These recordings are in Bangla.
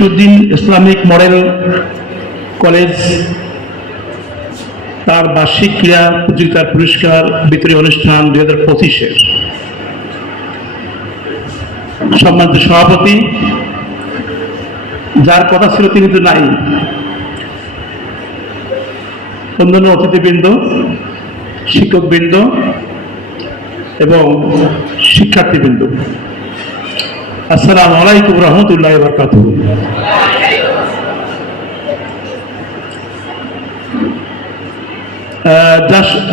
শমসুদ্দিন ইসলামিক মডেল কলেজ তার বার্ষিক ক্রীড়া প্রতিযোগিতার পুরস্কার বিতরণী অনুষ্ঠান 2025-এর সম্মানিত সভাপতি, যার কথা ছিল তিনি তো নাই, অন্যান্য অতিথিবৃন্দ, শিক্ষকবৃন্দ এবং শিক্ষার্থীবৃন্দ, আসসালামু আলাইকুম রহমতুল্লাহি ওয়া বারাকাতুহু।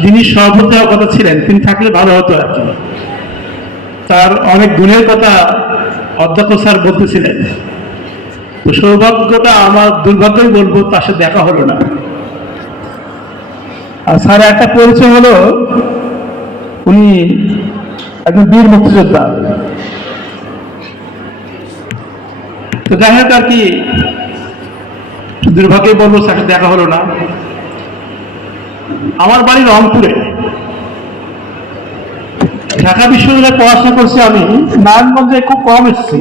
যিনি সভাপতি হওয়ার কথা ছিলেন তিনি থাকলে ভালো হতো আর কি। তার অনেক গুণের কথা অধ্যক্ষ স্যার বলতেছিলেন, তো সৌভাগ্যটা আমার দুর্ভাগ্যই বলবো, তার সাথে দেখা হলো না। আর স্যার একটা পরিচয় হলো, উনি একজন বীর মুক্তিযোদ্ধা। তো যাই হোক আর কি, দুর্ভাগ্যই বলবো স্যার সাথে দেখা হলো না। আমার বাড়ি রংপুরে, ঢাকা বিশ্ববিদ্যালয়ে পড়াশোনা করছি আমি। নারায়ণগঞ্জে খুব কম এসেছি,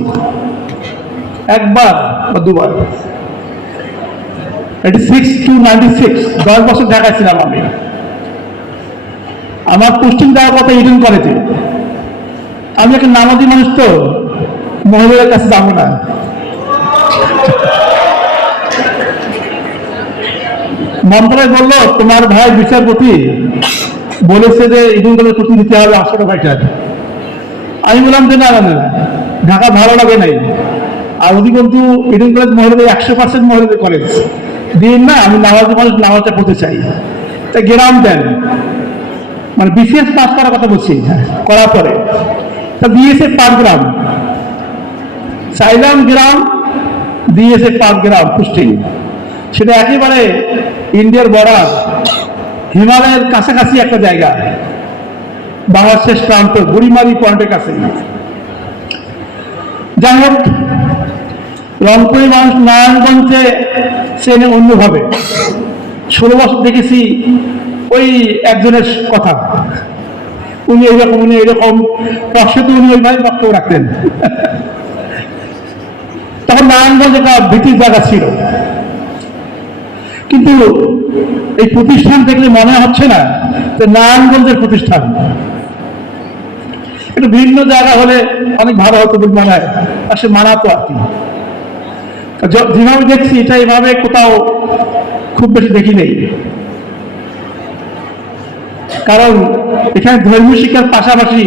একবার বা দুবার। 86 to 96, 10 বছর ঢাকায় ছিলাম আমি। আমার পোস্টিং দেওয়ার কথা ইডেন কলেজে। আমি একটা নামাজি মানুষ, তো মহিলাদের কাছে যাবো না। মন্ত্রণালয় বললো তোমার ভাই বিচারপতি বলেছে যে ইডেন কলেজ কোচিং দিতে হবে 800 টাকা। আমি বললাম যে না, ঢাকা ভালো লাগে নাই, আর অধিকন্তু ইডেন কলেজ মহিলাদের 100% মহিলাদের কলেজ দিন না, আমি নামাজি মানুষ, নামাজটা পড়তে চাই। তাই গ্রাম দেন, মানে বিসিএস পাস করার কথা বলছি, করার পরে তা দিয়েছে 5 গ্রাম, চাইলাম গ্রাম, দিয়েছে 5 গ্রাম পোস্টিং। সেটা একেবারে ইন্ডিয়ার বর্ডার, হিমালয়ের কাছাকাছি একটা জায়গা, বাংলার শেষ প্রান্ত, বুড়িমারি পয়েন্টের কাছে। যাই হোক, রংপুরের মানুষ নারায়ণগঞ্জে চেনে অন্যভাবে। 16 বছর দেখেছি ওই একজনের কথা, উনি এইরকম, উনি এইরকম, প্রশ্নে উনি ওইভাবে বক্তব্য রাখতেন। তখন নারায়ণগঞ্জ একটা ভীতির জায়গা ছিল, কিন্তু এই প্রতিষ্ঠান দেখলে মনে হচ্ছে না যে নারায়ণগঞ্জের প্রতিষ্ঠান। একটু ভিন্ন জায়গা হলে অনেক ভালো হতো বলে মনে হয়, আর সে মানাতো আর কি। যেভাবে দেখছি এটা এভাবে কোথাও খুব বেশি দেখি নেই, কারণ এখানে ধর্মীয় শিক্ষার পাশাপাশি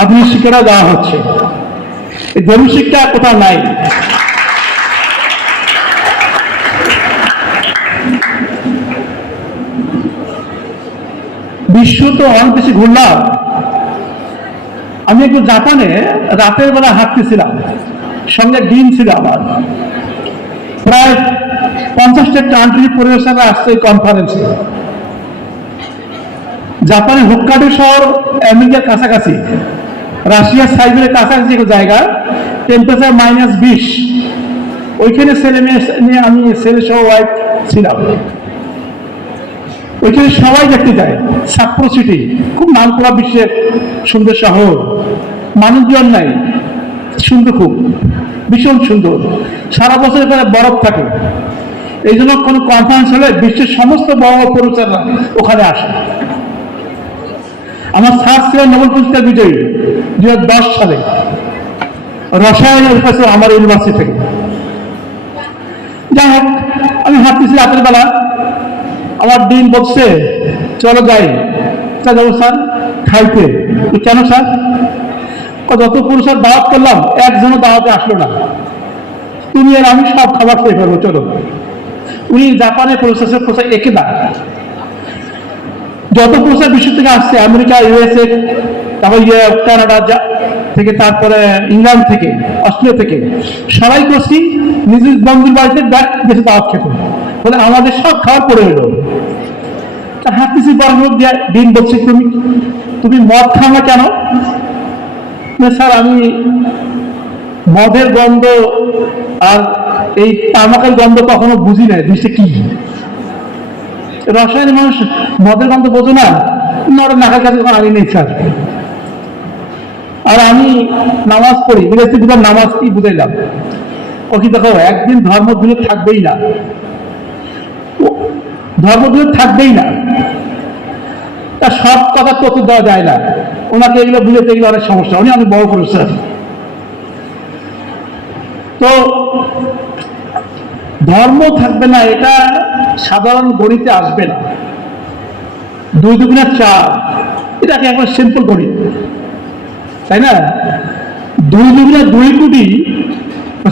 আধুনিক শিক্ষাটা দেওয়া হচ্ছে। এই ধর্মীয় শিক্ষা কোথাও নাই। বিশ্ব তো অনেক বেশি ঘুরলাম। আমি একটু জাপানে রাতের বেলা হাঁটতেছিলাম, সঙ্গে ডিম ছিল আমার। প্রায় 50টা কান্ট্রির পরিবেশনা আসছে এই কনফারেন্সে। জাপানের হোক্কাইডো শহর আমেরিকার কাছাকাছি, রাশিয়ার সাইবেরিয়ার কাছাকাছি একটা জায়গা, টেম্পারেচার -20। ওইখানে ছেলে মেয়ে নিয়ে আমি ছেলে সহ ওয়াইফ ছিলাম। ওইখানে সবাই দেখতে যায়। সাপ্পোরো সিটি খুব নাম করা বিশ্বের সুন্দর শহর, মানুষজন নাই, সুন্দর, খুব ভীষণ সুন্দর। সারা বছর এখানে বরফ থাকে, এই জন্য কোনো কনফারেন্স হলে বিশ্বের সমস্ত বড় বড় প্রফেসররা ওখানে আসে। আমার স্যার ছিলেন নোবেল পুরস্কার বিজয়ী 2010 সালে, রসায়নের প্রফেসর আমার ইউনিভার্সিটি থেকে। যাই হোক, আমি হাঁটতেছি রাতের বেলা, আমার দিন বলছে চলো যাই। যাবো স্যার খাইতে। কেন স্যার? যত পুরুষের দাওয়াত করলাম একজনও দাওয়াতে আসলো না, তুমি আর আমি সব খাবার খেয়ে ফেলবো, চলো। উনি জাপানের প্রফেসর একেদা। যত প্রফেসর বিশ্ব থেকে আসছে, আমেরিকা, ইউএসএ, তারপর কানাডা থেকে, তারপরে ইংল্যান্ড থেকে, অস্ট্রেলিয়া থেকে, সবাই করছি নিজের বন্ধুর বাড়িতে বেশি দাওয়াত খেতে, বলে আমাদের সব খাবার পড়ে এলো। হাঁটতেছি বড় লোক দিয়ে দিন বলছি, তুমি মদ খাও না কেন? স্যার আমি মদের গন্ধ আর এই তামাকের গন্ধ কখনো বুঝি না, জিনিসটা কি। রসায়নের মানুষ মদের গন্ধ বোঝো না, নাকের কাছে আনি নেই স্যার। আর আমি নামাজ পড়ি, বিদেশি নামাজ কি বুঝাইলাম। ও কি দেখো একদিন ধর্ম দূরে থাকবেই না, ধর্ম দূরে থাকবেই না, তার সব কথা তথ্য দেওয়া যায় না, ওনাকে এগুলো বুঝতে এগুলো অনেক সমস্যা, উনি অনেক বড় করেছেন। তো ধর্ম থাকবে না এটা সাধারণ গণিতে আসবে না। 2 2 4 এটাকে একবার সিম্পল গণিত, তাই না? 2 2 2 কোটি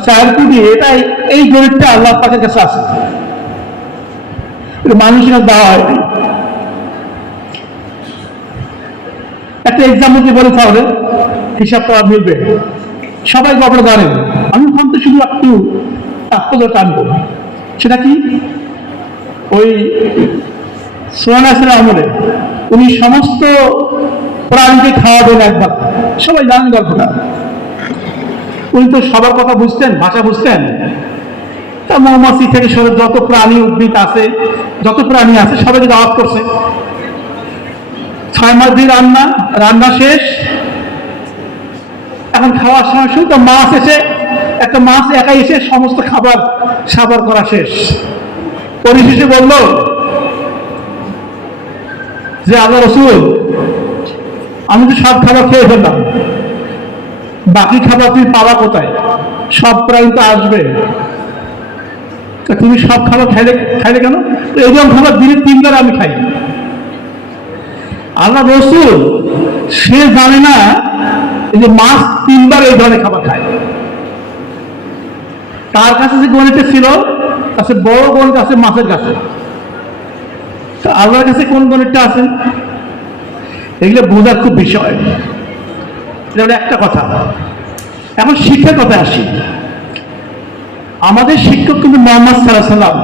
4 কোটি, এটাই এই গণিতটা আল্লাহ পাকের কাছে আছে, মানুষের কাছে দেওয়া হয়নি। একটা এক্সাম্পল দিয়ে বলে তাহলে হিসাবটা মিলবে। সবাই আপনারা জানেন, আমি তো শুধু একটু তাৎপর্য টানবো। সেটা কি, ওই সুবহানাল্লাহ আমলে উনি সমস্ত প্রাণীকে খাওয়াবেন একবার, সবাই জানেন গল্পটা। উনি তো সবার কথা বুঝতেন, ভাষা বুঝতেন। তা মৌমাছি থেকে সরে যত প্রাণী উদ্ভিদ আছে, যত প্রাণী আছে সবাইকে দাওয়াত করছে। 6 মাস দিয়ে রান্না শেষ। এখন খাওয়ার সময় শুধু মাছ এসে, একটা মাছ একাই এসে সমস্ত খাবার সাবার করা শেষ। পরিশেষে বলল যে আল্লাহ রাসূল, আমি তো সব খাবার খেয়ে ফেললাম, বাকি খাবার তুমি পাবা কোথায়? সব প্রাণী তো আসবে, তুমি সব খাবার খাইলে কেন? এইরকম খাবার দিনে 3 বার আমি খাই। আল্লাহ রাসূল সে জানে না এই যে মাছ 3 বার এই ধরনের খাবার খায়। তার কাছে যে গণিতটা ছিল, কাছে বড় গণিত আছে মাছের কাছে, আল্লাহর কাছে কোন গণিতটা আছে? এগুলো বোঝার খুব বিষয়। এটা হলো একটা কথা। এখন শিক্ষার কথায় আসি। আমাদের শিক্ষক কিন্তু মুহাম্মদ সাল্লাল্লাহু আলাইহি ওয়াসাল্লাম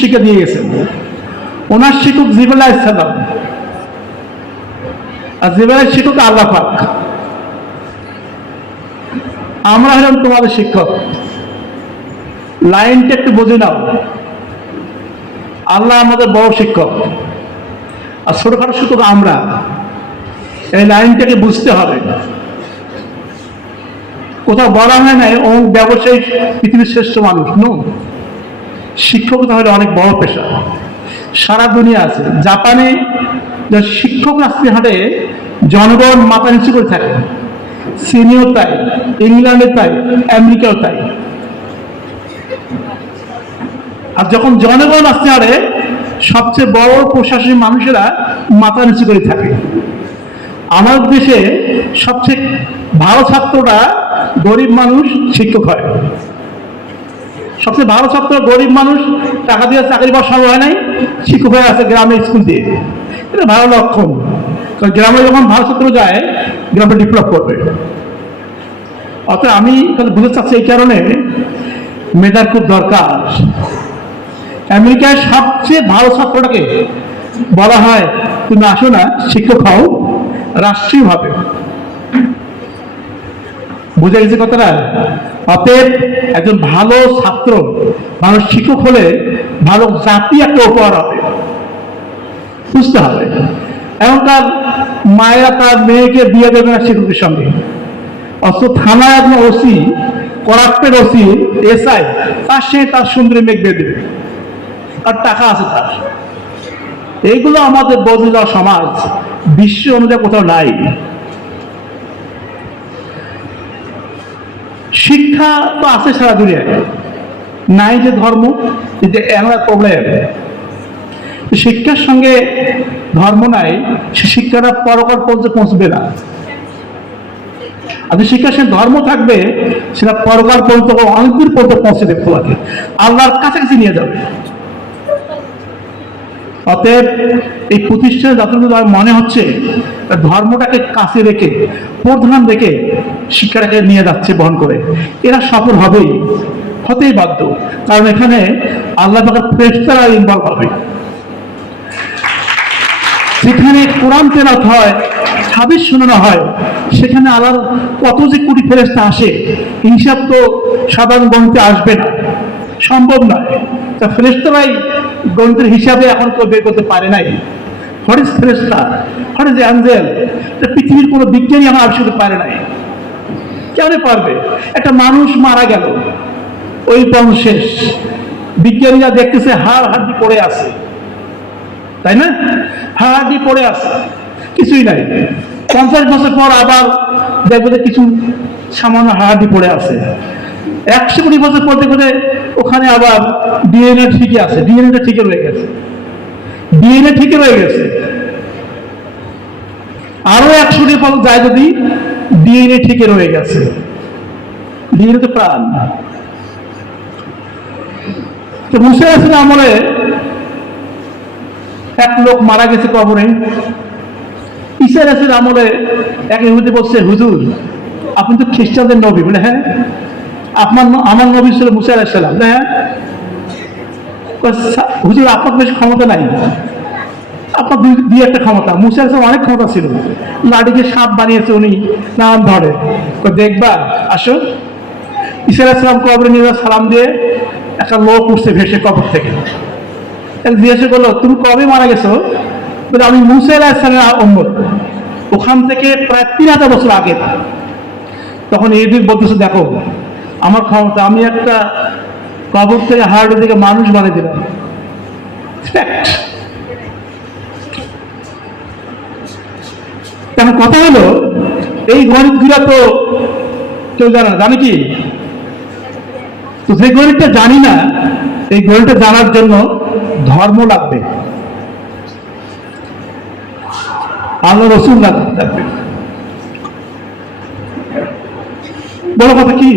শিক্ষা দিয়ে গেছেন। ওনার শিক্ষক জিবরাইল আলাইহিস সালাম, আর জিবরাইলের শিক্ষক আল্লাহ পাক। আমরা হলাম তোমাদের শিক্ষক। লাইনটা একটু বুঝে নাও। আল্লাহ আমাদের বড় শিক্ষক, আর ছোটখাটো শিক্ষক আমরা। এই লাইনটাকে বুঝতে হবে। কোথাও বলা হয় নাই ও ব্যবসায়ী পৃথিবীর শ্রেষ্ঠ মানুষ। নো, শিক্ষকতা হলে অনেক বড় পেশা, সারা দুনিয়া আছে। জাপানে শিক্ষক রাস্তায় হাঁটে, জনগণ মাথা নিচু করে থাকে। চীনেও তাই, ইংল্যান্ডে তাই, আমেরিকাও তাই। আর যখন জনগণ আসতে হাঁটে, সবচেয়ে বড় প্রশাসনিক মানুষেরা মাথা নিচু করে থাকে। আমার দেশে সবচেয়ে ভালো ছাত্রটা গরিব মানুষ শিক্ষক হয়। সবচেয়ে ভালো ছাত্র গরিব মানুষ, টাকা দিয়ে চাকরি পাওয়া সম্ভব হয় নাই, শিক্ষক হয়ে আছে গ্রামে স্কুল দিয়ে। এটা ভালো লক্ষণ। কারণ গ্রামে যখন ভালো ছাত্র যায়, গ্রামে ডেভেলপ করবে। অর্থাৎ আমি বুঝতে চাচ্ছি এই কারণে মেধার খুব দরকার। আমেরিকায় সবচেয়ে ভালো ছাত্রটাকে বলা হয় তুমি আসো না, শিক্ষক হও রাষ্ট্রীয়ভাবে। বুঝে গেছে কথাটা? অতএব একজন ভালো ছাত্র, ভালো শিক্ষক হলে ভালো জাতি একটা উপহার হবে, বুঝতে হবে। এখনকার মায়েরা তার মেয়েকে বিয়ে দেবে না শিক্ষকের সঙ্গে, অথচ থানায় একজন ওসি, করাপ্টেড ওসি, এসআই, তার সে তার সুন্দরী মেঘ বিয়ে দেবে, আর টাকা আছে তার। এইগুলো আমাদের বদলে যাওয়া সমাজ, বিশ্ব অনুযায়ী কোথাও নাই। শিক্ষা তো আছে সারা দুনিয়ায়, নাই যে ধর্ম, যে এমন প্রবলেম। শিক্ষার সঙ্গে ধর্ম নাই, সে শিক্ষাটা পরকাল পর্যন্ত পৌঁছবে না। আর শিক্ষার সঙ্গে ধর্ম থাকবে, সেটা পরকাল পর্যন্ত অনেকদূর পর্যন্ত পৌঁছে দেবে, তোমাকে আল্লাহর কাছাকাছি নিয়ে যাবে। অতএব এই প্রতিষ্ঠানে যতটুকু মনে হচ্ছে ধর্মটাকে কাছে রেখে, প্রধান রেখে শিক্ষাটাকে নিয়ে যাচ্ছে বহন করে, এরা সফল হতেই বাধ্য। কারণ এখানে আল্লাহ পাকের ফেরেশতারা ইনভলভ হবে। যেখানে কোরআন তেলাওয়াত হয়, হাদিস শোনানো হয়, সেখানে আল্লাহর কত যে কোটি ফেরেশতা আসে, হিসাব তো সাধারণ গণিতে আসবে না, সম্ভব নয়। তা ফেরেশতারাই গণিতের হিসাবে এখন কেউ বের করতে পারে নাই। হোয়াট ইজ ফেরেশতা, হোয়াট ইজ অ্যাঞ্জেল, পৃথিবীর কোনো বিজ্ঞানী এখন আবিষ্কার করতে পারে নাই। কেমনে পারবে? একটা মানুষ মারা গেল, ওই পণ শেষ, বিজ্ঞানীরা দেখতেছে হাড় হাড্ডি পড়ে আছে, তাই না? হাড় হাড্ডি পড়ে আছে, কিছুই নাই। 50 বছর পর আবার দেখবে যে কিছু সামান্য হাড় হাড্ডি পড়ে আছে। 120 বছর পর দেখবে যে ওখানে আবার ডিএনএ ঠিকই আছে, ডিএনএটা ঠিকই রয়ে গেছে, ডিএনএ ঠিকই রয়ে গেছে। আরো 100 পর যায় যদি ডিএনএ ঠিকই রয়ে গেছে। ডিএনএ তো প্রাণ। তো মুসা আলাইহিস আমলে এক লোক মারা গেছে কবরে। ঈসা আলাইহিস আমলে এক ইহুদি বলছে, হুজুর আপনি তো খ্রিস্টানদের নবী। বলে হ্যাঁ। আমার নবী ছিল মুসা আলাইহিস সালাম। হ্যাঁ। হুজুর আপনার বেশ ক্ষমতা নাই, আপনার দুই একটা ক্ষমতা। মুসা আলাইহিস সালাম অনেক ক্ষমতা ছিল, লাঠিকে সাপ বানিয়েছে উনি, নাম ধরে। দেখবা আসো। ঈসা আলাইহিস সালাম কবরে নিয়ে সালাম দিয়ে একটা লোক উঠছে ভেসে কবর থেকে। জিজ্ঞাসা করলো, তুমি কবে মারা গেছো? বলে আমি মুসা আলাইহিস সালামের উম্মত, ওখান থেকে প্রায় 3000 বছর আগে। তখন এই দিক বলতেছে, দেখো আমার ক্ষমতা, আমি একটা কবর থেকে হার্ট থেকে মানুষ বানিয়ে দিলাম। এখন কথা হলো, এই গণিতগুলা তো কেউ জানে না, জানে কি? তো যে গণিতটা জানি না, এই গণিতটা জানার জন্য ধর্ম লাগবে, আল্লাহ রসুল লাগবে। বড় কথা কি,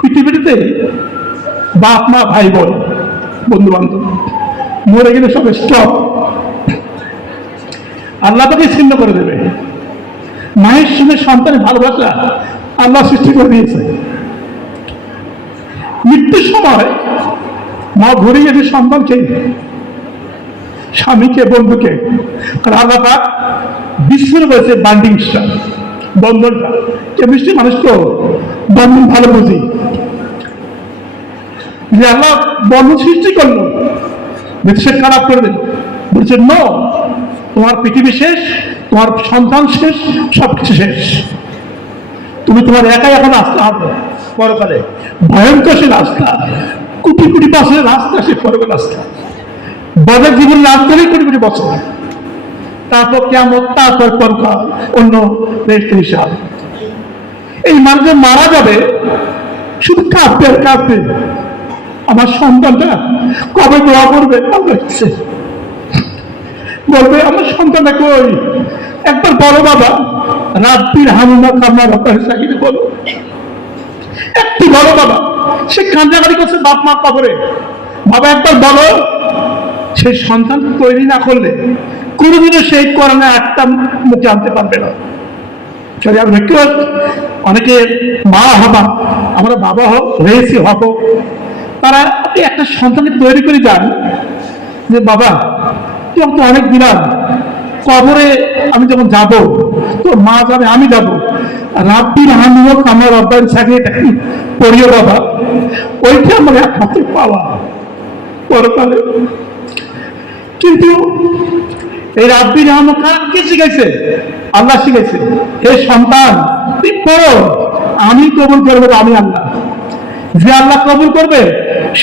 পৃথিবীতে বাপ মা ভাই বোন বন্ধু বান্ধব মরে গেলে সব স্টপ, আল্লাহ তাকে ছিন্ন করে দেবে। মায়ের সঙ্গে সন্তানের ভালোবাসা আল্লাহ সৃষ্টি করে দিয়েছে। মৃত্যুর সময় মা ঘুরে গেছে সন্তানকে, স্বামীকে, বন্ধুকে। কারণ আল্লাহ পাক বিস্ফোর করেছে বান্ডিংসটা, বন্ধনটা। কেমিস্ট্রি মানুষ তো বন্ধন ভালো বুঝি, যে আল্লাহ বন্ধন সৃষ্টি করলো, সে খারাপ করে দিল। বলছে নো, তোমার পৃথিবী শেষ, তোমার সন্তান শেষ, সবকিছু শেষ। তুমি তোমার একাই এখন রাস্তা হবে পরকালে, ভয়ঙ্কর সে রাস্তা, কোটি কোটি বছরের রাস্তা, সে পরকাল রাস্তা। বড় জীবন লাভ করে কোটি কোটি বছর, তারপর কিয়ামত, তারপর পরকাল, অন্য হিসাব। এই মানুষ মারা যাবে, শুধু কাঁদতে আর কাঁদতে, আমার সন্তানটা কবে দোয়া করবে, বলবে আমার সন্তানটা কই? একবার বলো বাবা, রাত্রির হামলা কান্নার চাকরি বলো, একটু বলো বাবা। সে কান্নাকাটি করছে বাপ মা কবরে, বাবা একবার বলো। সেই সন্তান তৈরি না করলে কোনোদিনও সেই কোরআনে একটা মুখে আনতে পারবে না। অনেকে মা হবা, আমরা বাবা হয়েছি, হব, তারা একটা সন্তানকে তৈরি করে যান যে বাবা তুই তো অনেক দিলাম, কবরে আমি যখন যাব তো মা যাবে, আমি যাব, রাব্বির হামহুক আমার রব্বান চাকরিটা পড়িও বাবা, ওইটা আমার একমাত্র পাওয়া পরকালে। কিন্তু এই রাব্বির হামহুক কে শিখাইছে? আল্লাহ শিখাইছে। হে সন্তান তুই পড়ো, আমি কবুল করবো, আমি আল্লাহ। যে আল্লাহ কবুল করবে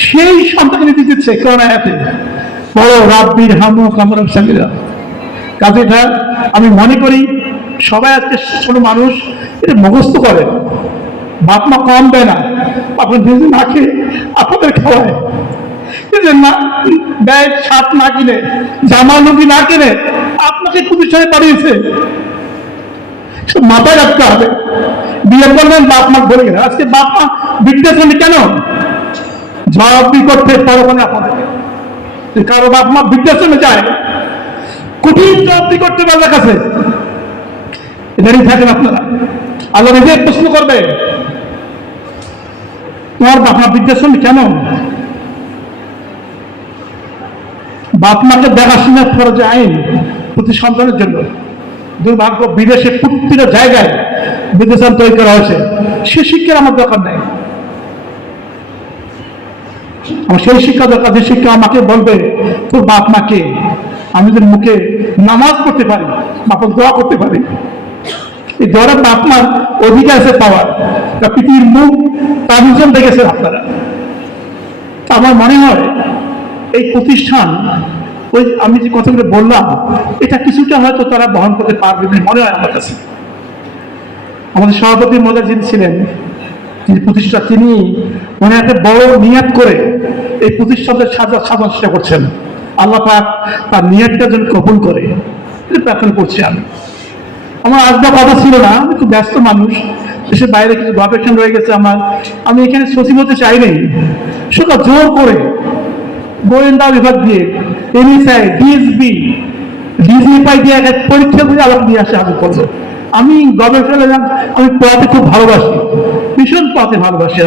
সেই সন্তানকে নিতে দিচ্ছে কোন আয়াতে, পড়ো রাব্বির হামহুক আমার চাকরিরা। কাজে এটা আমি মনে করি সবাই আজকে ছোট মানুষ এটা মুখস্থ করে, বাপ মা কম দেয় না, আপনার নিজে না খেয়ে আপনাদের খাওয়ায়, না ব্যয় শার্ট না কিনে, জামা লুঙ্গি না কিনে আপনাকে প্রতিষ্ঠানে পাঠিয়েছে, মাথায় রাখতে হবে। বিয়ে করলেন বাপ মা বলে গেলেন, আজকে বাপ মা বৃদ্ধাশ্রমে কেন জবাবদি করতে পারবো না আপনাদেরকে। কারো বাপ মা বৃদ্ধাশ্রমে যায়, কঠিন জবাবদি করতে পারলে কাছে দাঁড়িয়ে থাকেন আপনারা। আল্লাহ নিজে প্রশ্ন করবে, তোমার বাপ মা বৃদ্ধাশ্রমে কেন? বাপ মাকে দেখাশোনা ফরজ আইন প্রতি সন্তানের জন্য। দুর্ভাগ্য বিদেশে প্রতিটা জায়গায় বিদেশান তৈরি করা হয়েছে, সে শিক্ষার আমার দরকার নেই। আমার সেই শিক্ষা দরকার, যে শিক্ষা আমাকে বলবে তোর বাপ মাকে আমি যদি মুখে নামাজ পড়তে পারি, বাপন দোয়া করতে পারি, এই ধরা আপনার অধিকার আছে পাওয়ার, পৃথিবীর মুখ পারমিশন দেখেছেন আপনারা। আমার মনে হয় এই প্রতিষ্ঠান, ওই আমি যে কথাগুলো বললাম, এটা কিছুটা হয়তো তারা বহন করতে পারবে মনে হয় আমার কাছে। আমাদের সভাপতি মহোদয় যিনি ছিলেন, যিনি প্রতিষ্ঠা, তিনি মনে একটা বড় নিয়াত করে এই প্রতিষ্ঠানকে সাজার চেষ্টা করছেন। আল্লাহ পাক তার নিয়াতটা যেন কবুল করে প্রার্থনা করছি। আমার আসবার কথা ছিল না, আমি খুব ব্যস্ত মানুষ, দেশের বাইরে কিছু অপারেশন রয়ে গেছে আমার, আমি এখানে সচিব হতে চাইনি। সেটা জোর করে গোয়েন্দা বিভাগ দিয়ে এনএসআই, ডিএসবি, ডিজিএফআই দিয়ে এক পরীক্ষা করে আলাপ নিয়ে আসে হাজির করলো। আমি গবেষণা, আমি পড়াতে খুব ভালোবাসি, ভীষণ পড়াতে ভালোবাসি।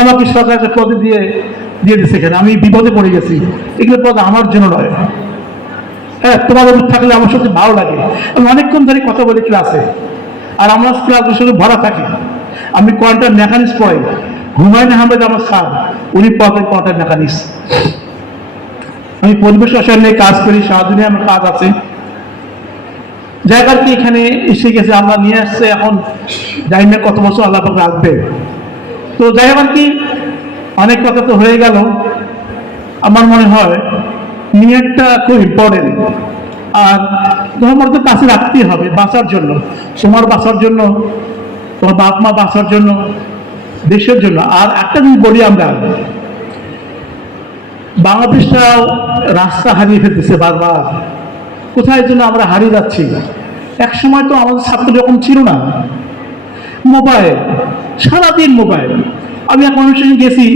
আমাকে সরকার একটা পদে দিয়ে দিচ্ছে এখানে, আমি বিপদে পড়ে গেছি। এগুলো পদ আমার জন্য নয়, হ্যাঁ তোমাদের থাকলে আমার সত্যি ভালো লাগে। আমি অনেকক্ষণ ধরে কথা বলি ক্লাসে, আর আমরা ক্লাসের সঙ্গে ভরা থাকি। আমি কোয়ান্টাম মেকানিক্স পড়াই, হুমায়ুন আহমেদ আমার স্যার, উনি পড়েন কোয়ান্টাম মেকানিক্স। আমি পরিবেশ রসায়ন নিয়ে কাজ করি, সারাদিনে আমার কাজ আছে। জায়গার কি এখানে এসে গেছে, আল্লাহ নিয়ে আসছে, এখন জানি না কত বছর আল্লাহ পাক রাখবে। তো জায়গার কি অনেক কথা তো হয়ে গেল। আমার মনে হয় নিয়তটা খুব ইম্পর্টেন্ট, আর ধর্মকে কাছে রাখতেই হবে বাঁচার জন্য, তোমার বাঁচার জন্য, তোমার বাপ মা বাঁচার জন্য, দেশের জন্য। আর একটা জিনিস বলি, আমরা বাংলাদেশটাও রাস্তা হারিয়ে ফেলতেছে বারবার। কোথায় জন্য আমরা হারিয়ে যাচ্ছি? এক সময় তো আমাদের ছাত্র যখন ছিল না, মোবাইল, সারাদিন মোবাইল। আমি এক অনুষ্ঠানে গেছি,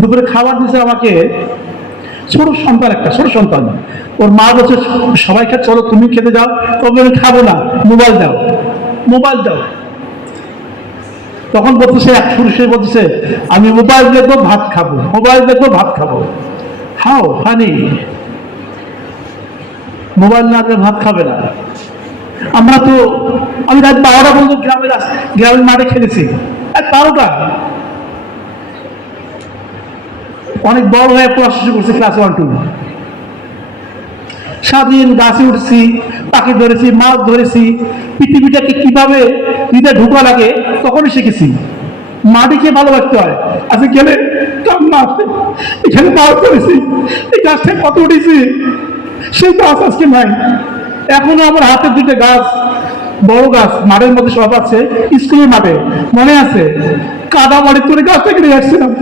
দুপুরে খাবার দিয়েছে আমাকে ছোট সন্তান, একটা ছোট সন্তান, ওর মা বলছে সবাই খেয়ে চলো তুমি খেতে যাও, তবে আমি খাবো না, মোবাইল দাও, মোবাইল দাও। তখন বলতেছে এক পুরুষে বলতেছে আমি মোবাইল দেখবো ভাত খাবো, মোবাইল দেখবো ভাত খাবো। হাও ফানি, মোবাইল না দিয়ে ভাত খাবে না। আমরা তো, আমি রাত 12টা পর্যন্ত গ্রামের মাঠে খেলেছি, রাত 12টা। অনেক বড় হয়ে পড়াশোনা করছি, ক্লাস 1-2। সারাদিন গাছে উঠছি, পাখি ধরেছি, মাছ ধরেছি, পৃথিবীটাকে কিভাবে হৃদয়ে ঢুকা লাগে তখনই শিখেছি। মাটিকে ভালোবাসতে হয়। আজকে গেলে কান্না আসে, এখানে মাছ ধরেছি, এই গাছটা কত উঠেছি, সেই গাছ আজকে নাই। এখনো আমার হাতের দুটো গাছ, বড় গাছ মাঠের মধ্যে সব আছে, স্কুলের মাঠে মনে আছে, কাদা মাটি তুলে গাছটা কেটে যাচ্ছিলাম,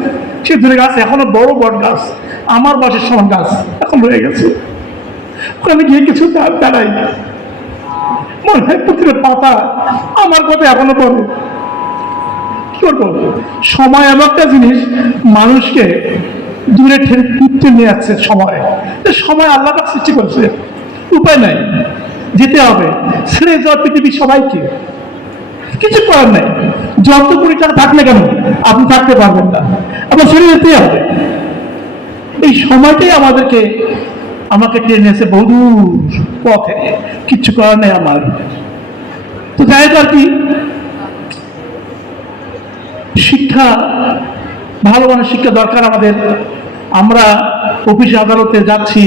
সে ধরে গাছ এখনো বড় বড় গাছ, আমার বয়সের সমান গাছ এখন রয়ে গেছে। ওখানে গিয়ে কিছু দাঁড়াই, মনে হয় পুকুরের পাতা আমার কথা এখনো পড়ে। কি করবো? সময় এমন একটা জিনিস মানুষকে দূরে ঠেলে নিয়ে যাচ্ছে। সময় আল্লাহ পাক সৃষ্টি করেছে, উপায় নাই, যেতে হবে। ছেড়ে যাওয়া পৃথিবী সবাইকে, কিছু করার নাই। যত কোটি টাকা থাকলে কেন আপনি থাকতে পারবেন না, আপনার ছেড়ে যেতে হবে। এই সময়টাই আমাকে টেনে এসে বহুদূর পথে, কিচ্ছু করার নেই আমার। তো যাই হোক আর কি, শিক্ষা, ভালো মানের শিক্ষা দরকার আমাদের। আমরা অফিস আদালতে যাচ্ছি,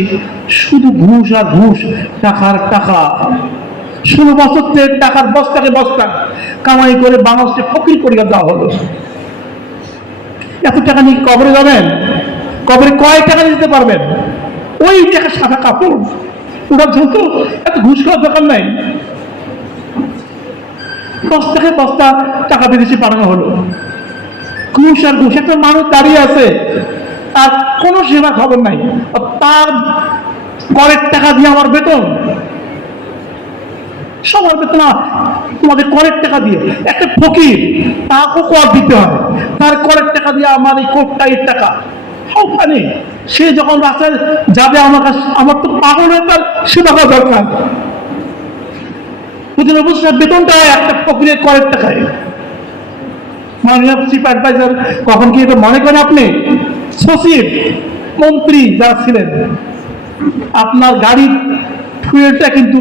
শুধু ঘুষ আর ঘুষ, টাকার টাকা। 16 বছর টাকার বস্তাকে বস্তা কামাই করে বাংলাদেশে ফকির করিয়া দেওয়া হলো। এত টাকা নিয়ে কবরে যাবেন, কবরে কয় টাকা দিতে পারবেন? ওই টাকা সাদা কাপড়, ওরা যেহেতু এত ঘুষ করার দরকার নাই। বস্তাকে বস্তা টাকা বিদেশে পাঠানো হলো, ঘুষ আর ঘুষ। একটা মানুষ দাঁড়িয়ে আছে, তার কোনো সেবা খবর নাই, তার করের টাকা দিয়ে আমার বেতন, সবার বেতন তোমাদের করের টাকা দিয়ে। একটা ফকির, তাকে কর দিতে হয়, তার করের টাকা দিয়ে আমার এই কোটটাইয়ের টাকা। ওখানে সে যখন রাস্তায় যাবে, আমার তো পাগল হয়ে তার সেবা করা দরকার। বেতনটা একটা ফকিরের করের টাকায়। মাননীয় চিফ অ্যাডভাইজার কখন কি এটা মনে করেন আপনি? সচিব, মন্ত্রী যারা ছিলেন, আপনার গাড়ির ফুয়েলটা কিন্তু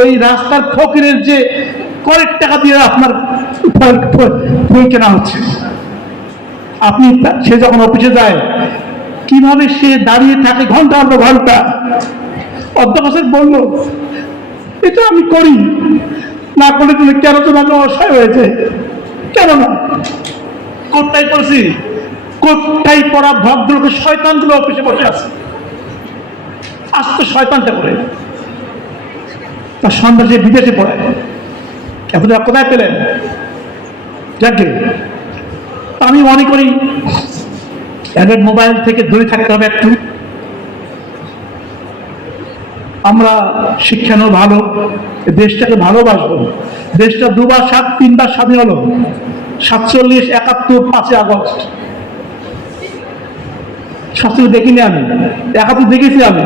ওই রাস্তার ফকিরের যে করের টাকা দিয়ে আপনার ফুয়েল কেনা হচ্ছে। আপনি সে যখন অফিসে যায়, কিভাবে সে দাঁড়িয়ে থাকে ঘন্টার পর ঘন্টা। অধ্যক্ষ বলল এটা আমি করি, না করলে তুমি কেন তোমার অসহায় হয়েছে? কেন না? কোটটাই পড়ছি, কোটটাই পড়া ভদ্রলোকের শয়তানগুলো অফিসে বসে আছে, আস্ত শয়তানটা করে তার সন্ধ্যা সে বিদেশে পড়ায়। এখন কোথায় পেলেন? যাকে আমি মনে করি এদের মোবাইল থেকে দূরে থাকতে হবে একটু। আমরা শিক্ষা নেব ভালো, দেশটাকে ভালোবাসবো। দেশটা দুবার তিনবার স্বাধীন হলো, 47, 71, 5 আগস্ট। 47 দেখিনি আমি, 71 দেখেছি আমি।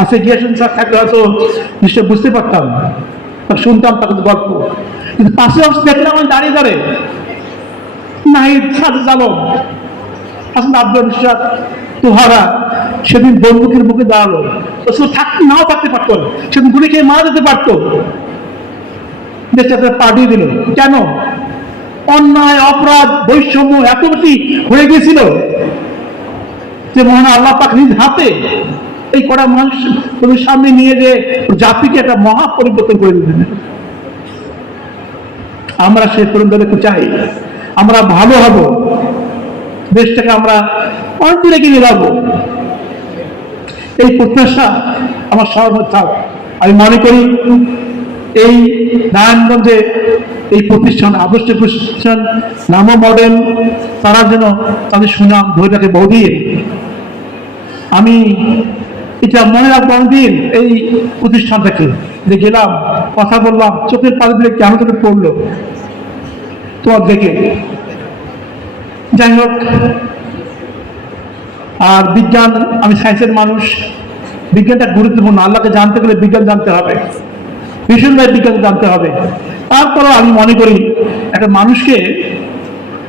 আজকে গিয়েছেন স্যার থাকলে হয়তো নিশ্চয় বুঝতে পারতাম বা শুনতাম তাকে গল্প, কিন্তু 5 আগস্ট দেখলাম আমি দাঁড়িয়ে দাঁড়িয়ে নাহিদ, সাজেদ আলম, হাসান আব্দুল বিশ্বাস, তোহারা সেদিন বন্দুকের মুখে দাঁড়ালো। থাকতে নাও থাকতে পারতো, সেদিন গুলি খেয়ে মারা যেতে পারতো। দেশটাতে পাঠিয়ে দিল কেন? অন্যায়, অপরাধ, বৈষম্য এত বেশি হয়ে গিয়েছিল যে মহান আল্লাহ পাক নিজ হাতে এই কড়া মানুষ সামনে নিয়ে যে জাতিকে একটা মহা পরিবর্তন করে দিলেন। আমরা সেই পরিবর্তন চাই, আমরা ভালো হব, দেশটাকে আমরা অনেক দূরে এগিয়ে যাবো, এই প্রত্যাশা আমার সর্বদা থাক। আমি মনে করি এই নারায়ণগঞ্জে এই প্রতিষ্ঠান, আদর্শ প্রতিষ্ঠান, নামো মডেল, তারা যেন তাদের সুনাম ধরে রাখে বহুদিন। আমি এটা মনে রাখবো অনেকদিন এই প্রতিষ্ঠানটাকে, যে গেলাম, কথা বললাম, চোখের পানি দিলে কেন চোখে পড়লো তোমার দেখে। যাই হোক, আর বিজ্ঞান, আমি সায়েন্সের মানুষ, বিজ্ঞানটা গুরুত্বপূর্ণ। আল্লাহকে জানতে গেলে বিজ্ঞান জানতে হবে, ভীষণভাবে বিজ্ঞান জানতে হবে। তারপরও আমি মনে করি একটা মানুষকে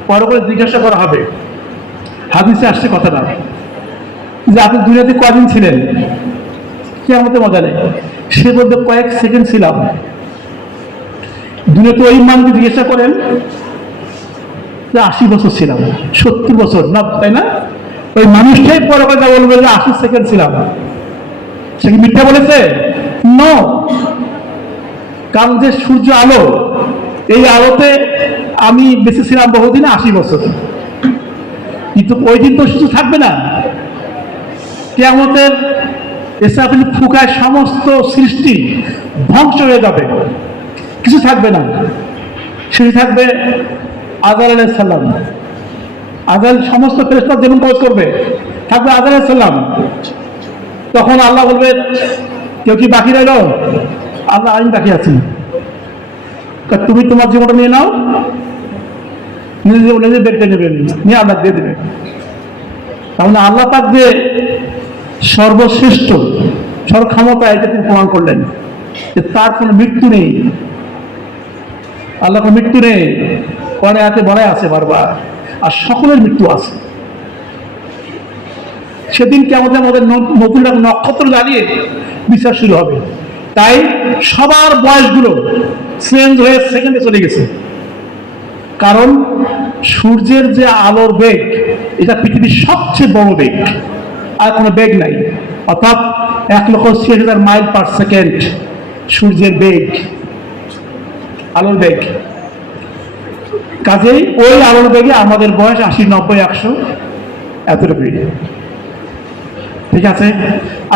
বড় করে জিজ্ঞাসা করা হবে। হাদিসে আসছে কথাটা যে আপনি দুনিয়াতে কয়দিন ছিলেন? কে আমাদের মজা নেই, সে বলতে কয়েক সেকেন্ড ছিলাম। দুনিয়াতে ওই মানুষকে জিজ্ঞাসা করেন যে 80 বছর ছিলাম, 70 বছর না, তাই না? ওই মানুষটাই পরে কথা বলবে যে 80 সেকেন্ড ছিলাম। সে কি মিথ্যা বলেছে? নো। কারণ যে সূর্য আলো, এই আলোতে আমি বেঁচে ছিলাম বহুদিন, 80 বছর। কিন্তু ওই দিন তো শুধু থাকবে না, কিয়ামতের ইসরাফিল ফুঁকায় সমস্ত সৃষ্টি ধ্বংস হয়ে যাবে, কিছু থাকবে না। শুধু থাকবে আজরাইল আলাইহিস সালাম। আজরাইল সমস্ত ফেরেশতা যেমন কাজ করবে, থাকবে আজরাইল আলাইহিস সালাম। তখন আল্লাহ বলবে কেউ কি বাকি রইল? আল্লাহ, আমি বাকি আছি। তুমি তোমার জীবনটা নিয়ে নাও, নিজের জীবন নিজে বেরতে নেবে, নিয়ে আল্লাহ দিয়ে দেবে। তাহলে আল্লাহ পাক যে সর্বশ্রেষ্ঠ, সর্বক্ষমতা, এটা তিনি প্রমাণ করলেন যে তার কোনো মৃত্যু নেই। আল্লাহ কোনো মৃত্যু নেই, কোরআনে আয়াতে বলা আছে বারবার। আর সকলের মৃত্যু আছে। সেদিন কেমন আমাদের নতুন নক্ষত্র দাঁড়িয়ে বিচার শুরু হবে। তাই সবার বয়সগুলো চেঞ্জ হয়ে সেকেন্ডে চলে গেছে। কারণ সূর্যের যে আলোর বেগ, এটা পৃথিবীর সবচেয়ে বড় বেগ, আর কোনো বেগ নাই। অর্থাৎ 1,86,000 মাইল পার সেকেন্ড সূর্যের বেগ, আলোর বেগ। কাজেই ওই আলোর বেগে আমাদের বয়স 80, 90, 100 এতটুকু। ঠিক আছে?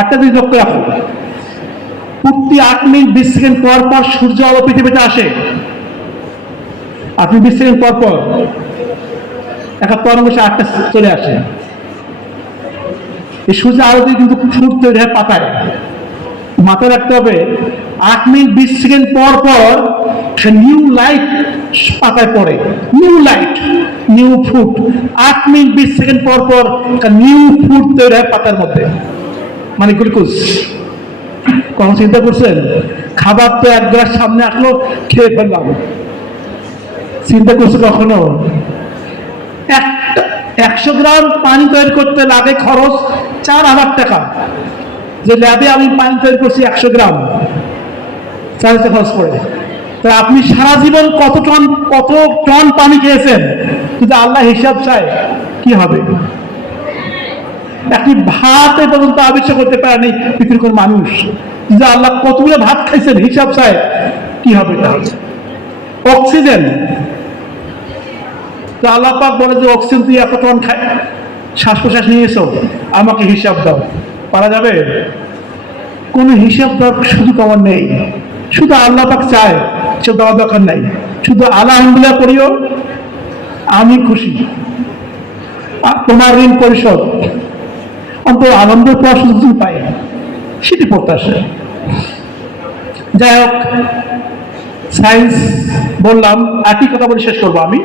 একটা জিনিস লক্ষ্য রাখো, প্রতি 8 মিনিট 20 সেকেন্ড পর পর সূর্য আলো পৃথিবীতে আসে। 8 মিনিট 20 সেকেন্ড পর পর একটা তরঙ্গ এসে 8টা চলে আসে। এই সূর্য আলো দিয়ে কিন্তু ফুট তৈরি হয় পাতায়। মাথায় রাখতে হবে 8 মিনিট 20 সেকেন্ড পর পর নিউ লাইট পাতায় পড়ে, new light, new foot. 8 minute 20 second পর পর নিউ ফুট তৈরি হয় পাতার মধ্যে, মানে গ্লুকোজ। কখন চিন্তা করছেন? খাবার তো এক গ্লাস সামনে আসলো, খেয়ে ফেললাম। চিন্তা করছে কখনো? 100 গ্রাম পানি তৈরি করতে লাগে খরচ 4,000 টাকা। যে ল্যাবে আমি পানি তৈরি করছি 100 গ্রাম, 4,000 খরচ করে। তাই আপনি সারা জীবন কত টন পানি খেয়েছেন, যদি আল্লাহ হিসাব চায় কি হবে? একটি ভাত এ পর্যন্ত আবিষ্কার করতে পারেনি পৃথিবীর কোন মানুষ। যে আল্লাহ কতগুলো ভাত খাইছেন হিসাব চায়, কি হবে তাহলে? অক্সিজেন, তো আল্লাহ পাক বলে যে অক্সিজেন তুই এত টন শ্বাস প্রশ্বাস নিয়েছো, আমাকে হিসাব দাও। পারা যাবে? কোনো হিসাব দেওয়ার সুযোগ আমার নেই। শুধু আল্লাহ পাক চায়, সে দেওয়ার দরকার নাই। শুধু আলহামদুলিল্লাহ পড়িও, আমি খুশি, আর তোমার ঋণ পরিশোধ অন্তত আনন্দ পাওয়ার সুযোগ পাই, সেটি প্রত্যাশা। যাই হোক, সায়েন্স বললাম, একই কথা বলে শেষ করবো আমি।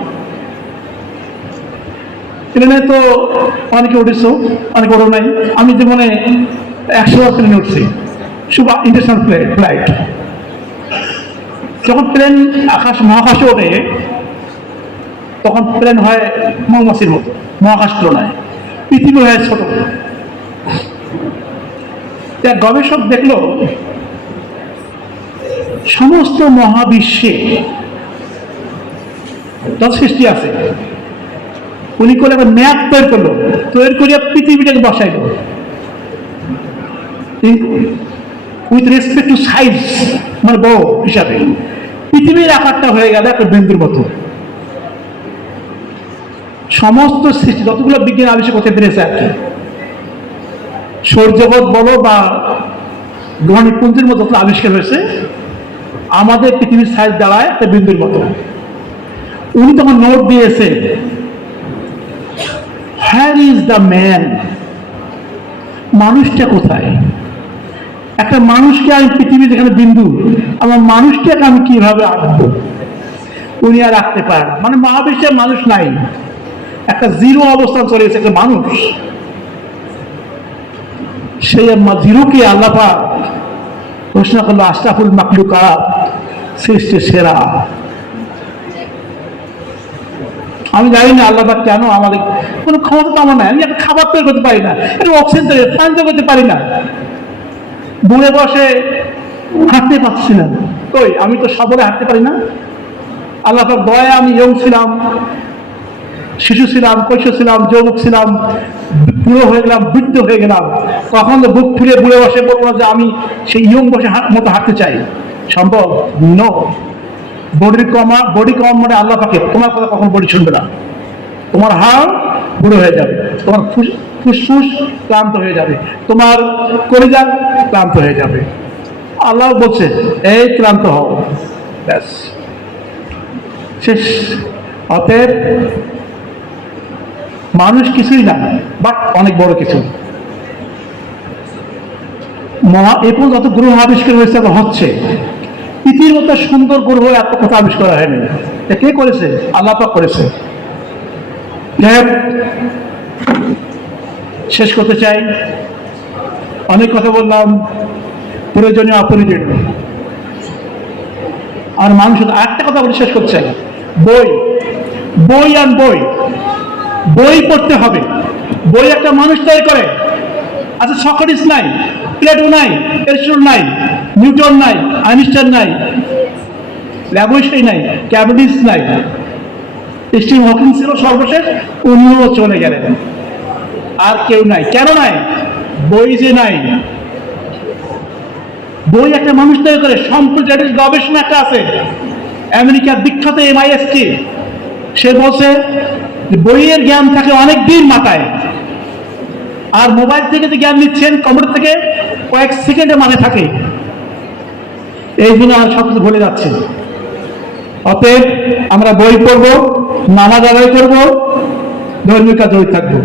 প্লেনে তো অনেকে উঠেছো, অনেকে ওঠো নাই। আমি জীবনে 100 প্লেনে উঠছি, শুভ ইন্টারন্যাশনাল ফ্লাইট। যখন প্লেন মহাকাশে ওঠে, তখন প্লেন হয় মৌমাছির মতো মহাকাশ তুলনায়, পৃথিবী হয় ছোট। এক গবেষক দেখলো সমস্ত মহাবিশ্বে যত সৃষ্টি আছে, উনি করে একটা ম্যাপ তৈরি করলো, তৈরি করিয়া পৃথিবীটাকে বসাইল উইথ রেসপেক্ট টু সাইজ, মানে বড় হিসাবে। পৃথিবীর আকারটা হয়ে গেল একটা বিন্দুর মতো। সমস্ত সৃষ্টি যতগুলো বিজ্ঞান আবিষ্কার করতে পেরেছে আর কি, সৌরজগৎ বলো বা গ্রহণপুঞ্জের মতো আবিষ্কার হয়েছে, আমাদের পৃথিবীর সাইজ দাঁড়ায় একটা বিন্দুর মতো। উনি তখন নোট দিয়েছে, হোয়ার ইজ দ্য ম্যান? মানুষটা কোথায়? একটা মানুষকে আমি পৃথিবী যেখানে বিন্দু, আমার মানুষটাকে আমি কিভাবে আঁকবো? উনি আর আঁকতে পারে না, মানে মহাবিশ্বের মানুষ নাই, একটা জিরো অবস্থান চলে গেছে একটা মানুষ। সেই জিরোকে আল্লাহ পাক ঘোষণা করলো আশরাফুল মাখলুকাত, সৃষ্টির সেরা। আমি জানি না আল্লাহ পাক কেন আমাদের, কোনো ক্ষমতা তো আমার নাই, আমি একটা খাবার তৈরি করতে পারি না, একটা অক্সিজেন তৈরি পান করতে পারি না, বুড়ে বসে হাঁটতে পারছি না। কই, আমি তো সবলে হাঁটতে পারি না। আল্লাহ পাক দয়া, আমি ইয়ং ছিলাম, শিশু ছিলাম, কৈশোর ছিলাম, যৌবক ছিলাম, বুড়ো হয়ে গেলাম, বৃদ্ধ হয়ে গেলাম, কখন তো বুক ফুলে বুড়ে বসে বলবো যে আমি সেই ইয়ং বসে মতো হাঁটতে চাই? সম্ভব নো। বডি কম মানে আল্লাহ পাকে তোমার কথা কখন বডি শুনবে না। তোমার হাড় বুড়ো হয়ে যাবে, তোমার ফুসফুস ক্লান্ত হয়ে যাবে, তোমার কলিজা ক্লান্ত হয়ে যাবে। আল্লাহ বলছে এই ক্লান্ত হও, ব্যাস শেষ। অতএব মানুষ কিছুই না, বাট অনেক বড় কিছু। এখন যত গ্রহ আবিষ্কার হয়েছে হচ্ছে, পৃথিবীর মতো সুন্দর গ্রহ এত কথা আবিষ্কার হয়নি। কে করেছে? আল্লাহ পাক করেছে। শেষ করতে চাই, অনেক কথা বললাম, প্রয়োজনীয় অপ্রয়োজনীয়। আর মানুষ আরেকটা কথা বলে শেষ করতে চাই, বই বই আর বই, বই পড়তে হবে। বই একটা মানুষ তৈরি করে। আচ্ছা, সক্রেটিস নাই, প্লেটো নাই, এরিস্টটল নাই, নিউটন নাই, আইনস্টাইন নাই, ল্যাবরেটরি নাই, ক্যাভিটিস নাই, স্টিফেন হকিং ছিল সর্বশেষ, উনিও চলে গেলেন। আর কেউ নাই। কেন নাই? বই যে নাই। বই একটা মানুষ তৈরি করে। সম্প্রতি গবেষণা একটা আছে, আমেরিকার বিখ্যাত MIT, সে বলছে বইয়ের জ্ঞান থাকে অনেক দিন মাথায়, আর মোবাইল থেকে যে জ্ঞান নিচ্ছেন, কম্পিউটার থেকে কয়েক সেকেন্ডে মানে থাকে। এই জন্য আমরা সবকিছু ভুলে যাচ্ছি। অতএব আমরা বই পড়বো, নামাজ আদায় করবো, ধর্মীয় কাজ জড়িত থাকবো।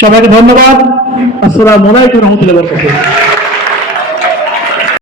সবাইকে ধন্যবাদ। আসসালামু আলাইকুম ওয়া রাহমাতুল্লাহি ওয়া বারাকাতুহু।